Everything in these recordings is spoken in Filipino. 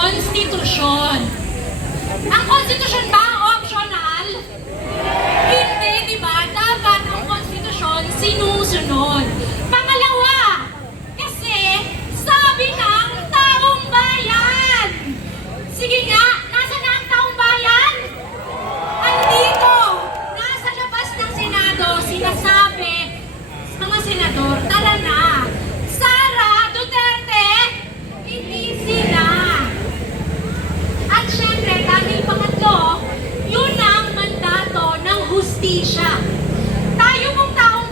konstitusyon. Ang konstitusyon ba optional? Hindi, di ba? Dapat ang konstitusyon sinusunod. Pangalawa, kasi sabi ng taong bayan. Sige nga, nasa na ang taong bayan? Andito, nasa labas ng Senado, sinasabi, mga senador, tara na. Sara Duterte, hindi sila. At syempre, dahil pangatlo, yun ang mandato ng hustisya. Tayo pong taong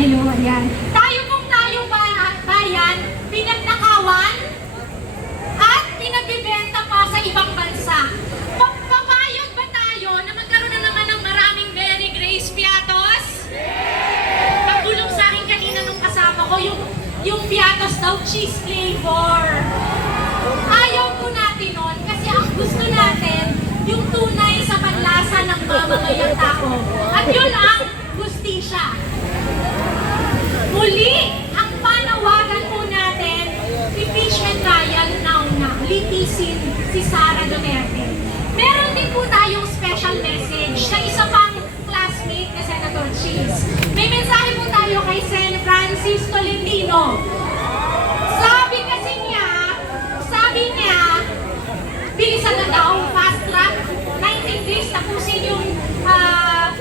Hello, ayan. Tayo pong taong bayan, pinagnakawan at pinagbibenta pa sa ibang bansa. Papayag ba tayo na magkaroon na naman ng maraming Mary Grace Piatos? Pagulong sa akin kanina nung kasama ko, yung Piatos daw cheese flavor. Ayaw po natin nun kasi ang gusto natin yung tunay sa panlasa ng mamamayang tao. At yun ang hustisya. Muli, ang panawagan po natin, impeachment trial now na, litisin si Sara Duterte. Meron din po tayong special message sa isa pang classmate na Senator Cheese. May mensahe po tayo kay Sen. Francis Tolentino. Sabi niya, bilisan na daw, fast track, 19 days tapusin yung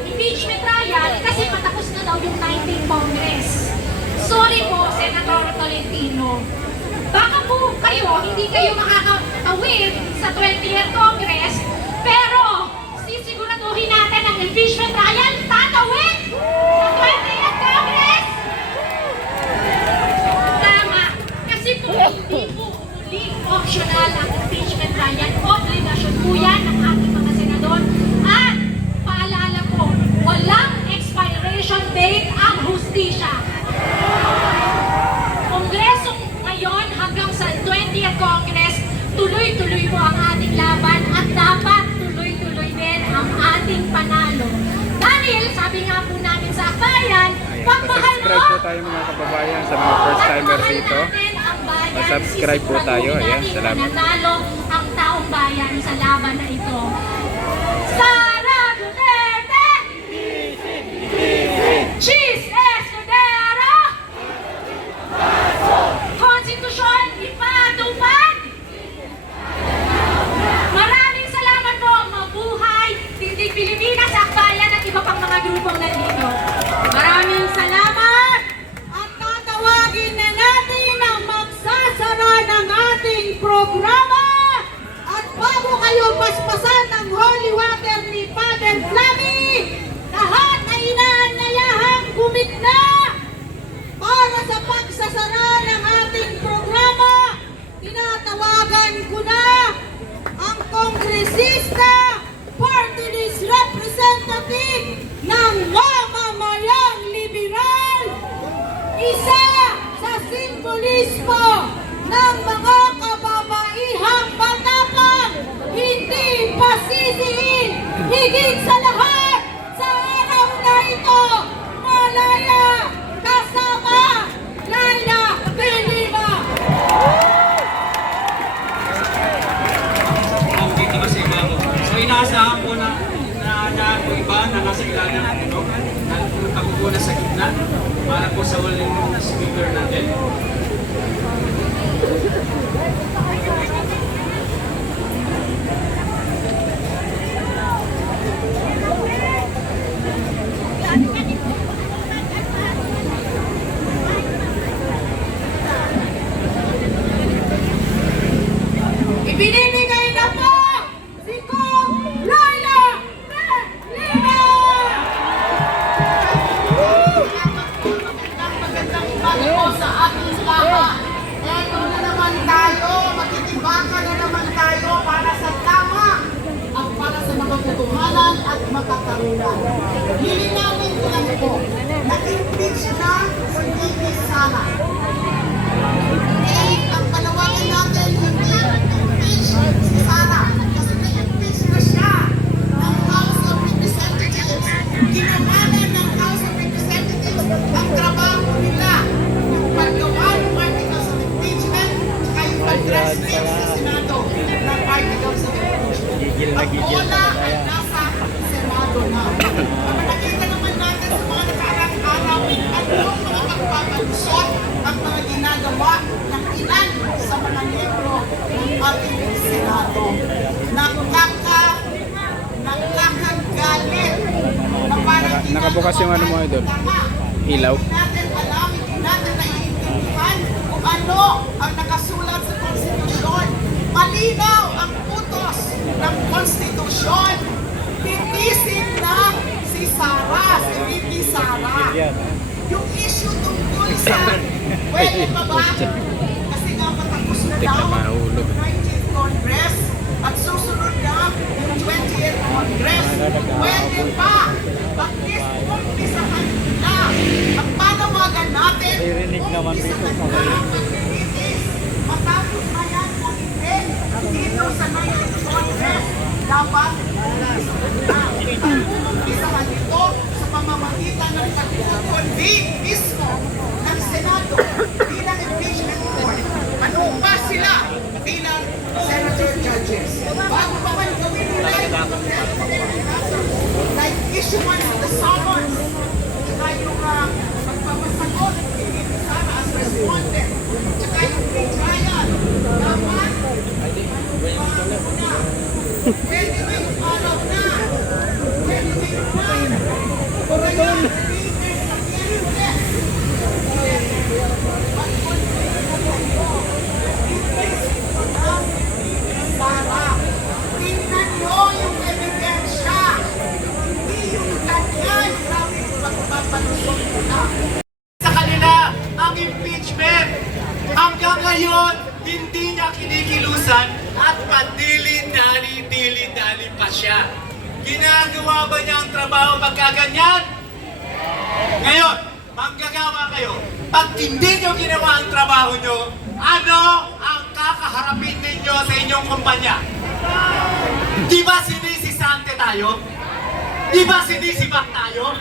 impeachment trial kasi patapos na daw yung 19th Congress. Sorry po, Senator Tolentino. Baka po kayo, hindi kayo makakatawid sa 20th Congress, pero sisiguraduhin natin ang impeachment trial, tatawid sa 20th Congress! Tama, kasi po hindi po optional ang impeachment trial. Obligasyon po yan ng ating mga senador. At paalala po, walang expiration date ang hustisya. Kongreso ngayon hanggang sa 20th Congress, tuloy-tuloy po ang ating laban at dapat tuloy-tuloy din ang ating panalo. Dahil sabi nga po namin sa akbayan, pagmahal mo! Subscribe po tayo mga kababayan sa mga first timer dito. Subscribe po tayo. Ayan, salamat. Nanalo ang taong bayan sa laban na ito. Sara Duterte! Cheese Escudero! Konstitusyon ipatupad! Maraming salamat po. Mabuhay Tindig Pilipinas, Akbayan at iba pang mga grupong nandito. Maraming salamat! At tatawagin na natin ang magsasara ng ating programa. At bago kayo paspasan ng holy water ni Father Flammy, lahat ay inaanyayahang gumitna para sa pagsasara ng ating programa. Tinatawagan ko na ang kongresista, party list representative ng mamamayang liberal, isa sa simbolismo ng mga kababaihang matapang, hindi pasisiin, higit sa lahat sa araw na ito, malaya kasama Laila De Lima. Dito kasi bago. So inaasahan po na po iba na nasa ilalim ng tunog. Ako po na sa gitna para po sa waling speaker natin. Ibinibigay na po si Kong Laila De Lima! Magandang umaga po sa ating lahat. Eto na naman tayo, magtitimbaka na naman tayo para sa tama at para sa mga katotohanan at makakarunan. Lilinawin ko lang po, na-impeach na si VP Sara. Ang panawagan natin, hindi impeach si Sara kasi na-impeach na siya ng House of Representatives. Ginamanan ng House of Representatives ang trabaho nila, yung paggawa ng articles of impeachment, at yung pag-dress ating Senado. Nakakagalit na parang Nakabukas yung ano mo, idol? Ilaw. Hindi natin alam, hindi natin naiintindihan kung ano ang nakasulat sa konstitusyon. Malinaw ang utos ng konstitusyon. Titisin na si Sara, si Ricky Sara. Yung issue tungkol sa pwede pa ba? Kasi nga patapos na Muntik na daw mahulog. yung 19th Congress at susunod na yung 20th Congress. Pwede pa! At least umpisahan na ang panawagan natin. Umpisahan na ang maglilitis. Matapos na yan kung hindi dito sa 19th Congress. Dapat umpisahan na. At umpisahan ito sa pamamagitan ng pag-convene mismo ng Senado bilang impeachment court. Ano pa sila bilang senator judges? Bago pa man gawin nila yung like issuance of the summons, tsaka yung magpapasagot kay Sara as respondent, tsaka yung pre-trial. Dapat, pwede ba yung araw na? Pwede ba yung month? O kaya, 3 years na period. Sara, tingnan nyo yung ebidensya. Hindi yung ganyan namin pagpapalusok na. Sa kanila ang impeachment. Hanggang ngayon, hindi niya kinikilusan at padili-dali pa siya. Ginagawa ba niya ang trabaho pagkaganyan? Ngayon, manggagawa kayo. Pag hindi niyo ginawa ang trabaho niyo, ano ang kakaharapin ninyo sa inyong kumpanya? Di ba sinisisante tayo? Di ba sinisibak tayo?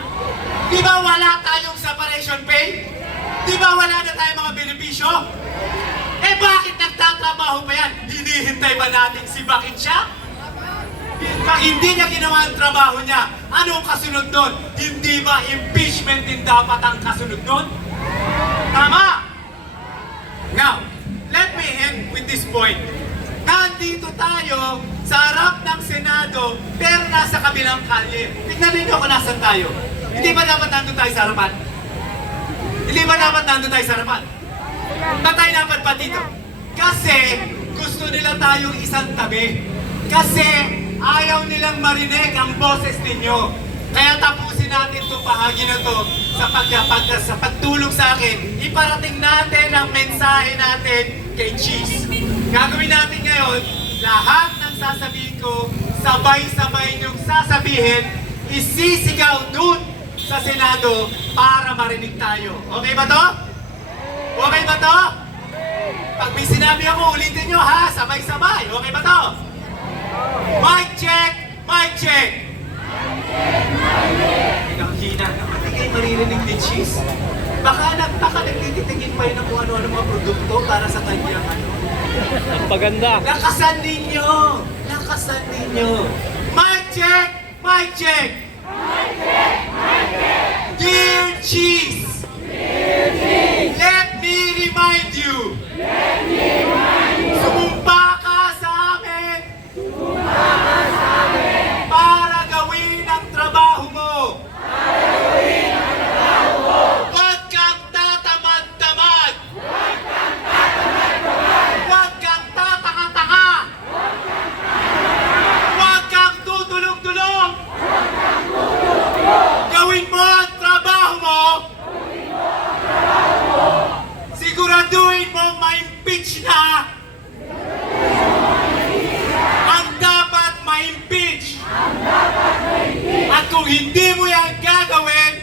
Di ba wala tayong separation pay? Di ba wala na tayong mga benepisyo? Eh bakit nagtatrabaho pa yan? Hinihintay ba natin sibakin siya? Pag hindi niya ginawa ang trabaho niya, anong kasunod nun? Hindi ba impeachment din dapat ang kasunod nun? Tama! Now, let me end with this point. Nandito tayo sa harap ng Senado, pero nasa kabilang kalye. Tignan ninyo kung nasan tayo. Hindi ba dapat nandun tayo sa harapan? Hindi ba dapat nandun tayo sa harapan? Ba't tayo dapat pa dito? Kasi gusto nila tayong isang tabi. Kasi ayaw nilang marinig ang boses ninyo. Kaya tapusin natin itong bahagi na to sa pagtulong sa akin. Iparating natin ang mensahe natin kay Cheese. Gagawin natin ngayon, lahat ng sasabihin ko, sabay-sabay niyong sasabihin, isisigaw dun sa Senado para marinig tayo. Okay ba to? Okay ba to? Pag may sinabi ako, ulitin nyo ha, sabay-sabay. Okay ba to? Mic check! Mic check! Ang hina naman, hindi kayo maririnig ni Cheese. Baka nagtititingin pa yun ng kung ano-ano mga produkto para sa kanyang ano. Ang paganda. Lakasan ninyo! Lakasan ninyo! Mic check! Mic check! Mic check! Mic check! Dear Cheese! Dear Cheese! Let me remind you! Let me remind you! Sumumpa ka sa amin! Sumumpa ka sa amin! Para gawin ang trabaho mo! Para gawin ang trabaho mo! Huwag kang tatamad-tamad! Huwag kang tatamad-tamad! Huwag kang tatanga-tanga! Huwag kang tatanga-tanga! Huwag kang tutulog-tulog! Huwag kang tutulog-tulog! Gawin mo ang trabaho mo! Gawin mo ang trabaho mo! Siguraduhin mong ma-impeach na! Ang dapat ma-impeach! Ang dapat ma-impeach! At kung hindi mo yan gagawin,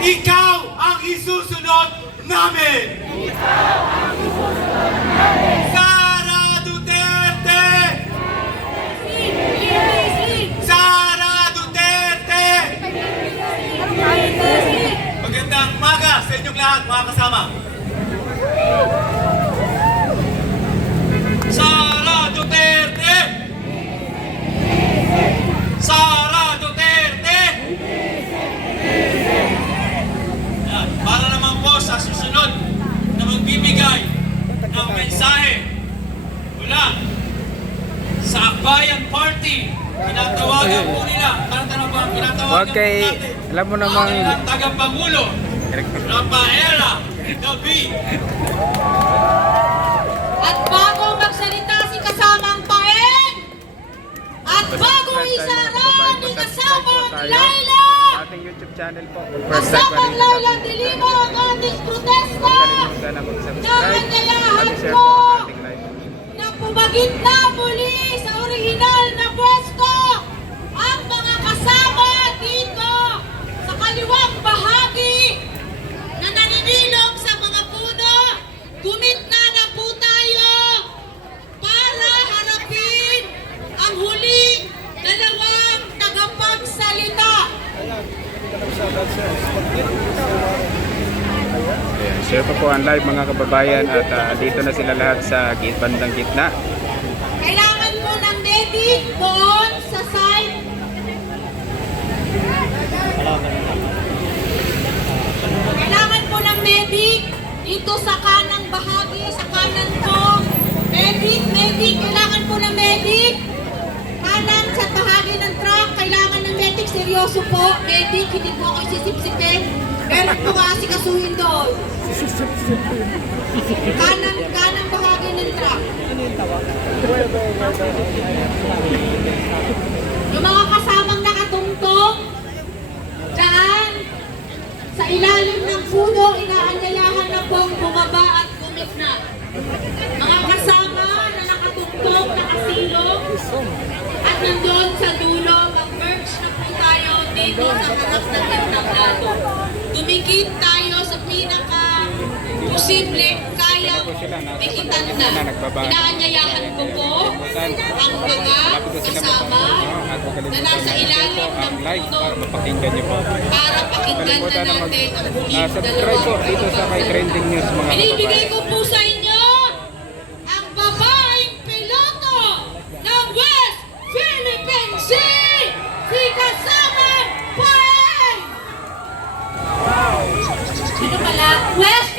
ikaw ang isusunod namin! Ikaw ang isusunod namin! Sara Duterte! Sara Duterte! Magandang umaga sa inyong lahat, mga kasama. Sara Duterte! Sara Duterte! Yan, para naman po sa susunod na magbibigay ng mensahe party. Kinatawagan po nila. Kinatawagan Okay, po natin. alam mo namang... Ang ilang tagapangulo, Rafaela David. At bago magsalita si kasamang Paeng, at bago isaran ni kasamang Laila, Sa ating YouTube channel po. Kung first time kasamang pa rin Laila Dilima ang ating protesta, huwag kalimutan na mag-subscribe at i-share po ang ating live. na pumagit na muli sa orihinal na pwesto ang mga kasama dito sa kaliwang bahagi na naninilong sa mga puno. Gumitna na po tayo para harapin ang huling dalawang tagapagsalita. Ayan, share po ang live mga kababayan at dito na sila lahat sa bandang gitna. Kailangan po ng medic doon sa side. Kailangan po ng medic dito sa kanang bahagi, sa kanan ko. Medic, kailangan po ng medic. Kanan sa bahagi ng truck, kailangan ng medic. Seryoso po, medic, hindi po ako sisipsipin. Meron po kasi kasuhin doon. Kanang bahagi ng truck. Yung mga kasamang nakatungtong, dyan, sa ilalim ng puno, inaanyayahan na pong bumaba at gumitna. Mga kasama na nakatungtong, nakasilong, at nandun sa dulo, mag-merge na po tayo dito sa harap ng entablado. Tumikit tayo sa pinaka-posible kayang dikitan na. Inaanyayahan ko po ang mga kasama na nasa ilalim ng puno para mapakinggan niyo po. para pakinggan na natin ang huling Subscribe po dito sa kay Trending News mga Binibigay kababayan. ko po sa inyo ang babaeng piloto ng West Philippine Sea, si Kasamang Paeng! Sino pala? West